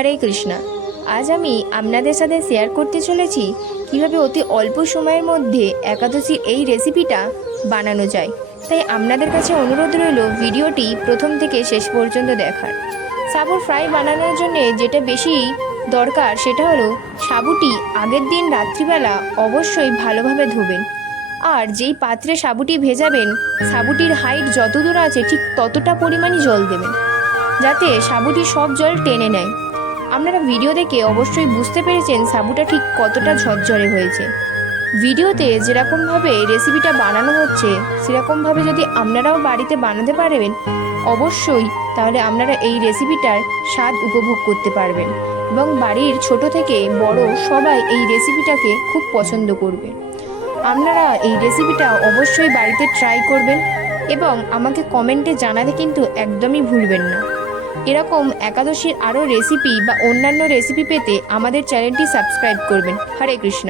হরে কৃষ্ণা। আজ আমি আপনাদের সাথে শেয়ার করতে চলেছি কিভাবে অতি অল্প সময়ের মধ্যে একাদশীর এই রেসিপিটা বানানো যায়। তাই আপনাদের কাছে অনুরোধ রইল ভিডিওটি প্রথম থেকে শেষ পর্যন্ত দেখার। সাবুর ফ্রাই বানানোর জন্য যেটা বেশি দরকার সেটা হলো সাবুটি আগের দিন রাত্রিবেলা অবশ্যই ভালোভাবে ধোবেন। আর যেই পাত্রে সাবুটি ভেজাবেন সাবুটির হাইট যতদূর আছে ঠিক ততটা পরিমাণই জল দেবেন, যাতে সাবুটি সব জল টেনে নেয়। আপনারা ভিডিও দেখে অবশ্যই বুঝতে পেরেছেন সাবুটা ঠিক কতটা ঝরঝরে হয়েছে। ভিডিওতে যেরকমভাবে রেসিপিটা বানানো হচ্ছে সেরকমভাবে যদি আপনারাও বাড়িতে বানাতে পারবেন অবশ্যই, তাহলে আপনারা এই রেসিপিটার স্বাদ উপভোগ করতে পারবেন এবং বাড়ির ছোট থেকে বড় সবাই এই রেসিপিটাকে খুব পছন্দ করবে। আপনারা এই রেসিপিটা অবশ্যই বাড়িতে ট্রাই করবেন এবং আমাকে কমেন্টে জানাতে কিন্তু একদমই ভুলবেন না। এরকম একাদশীর আরও রেসিপি বা অন্যান্য রেসিপি পেতে আমাদের চ্যানেলটি সাবস্ক্রাইব করবেন। হরে কৃষ্ণ।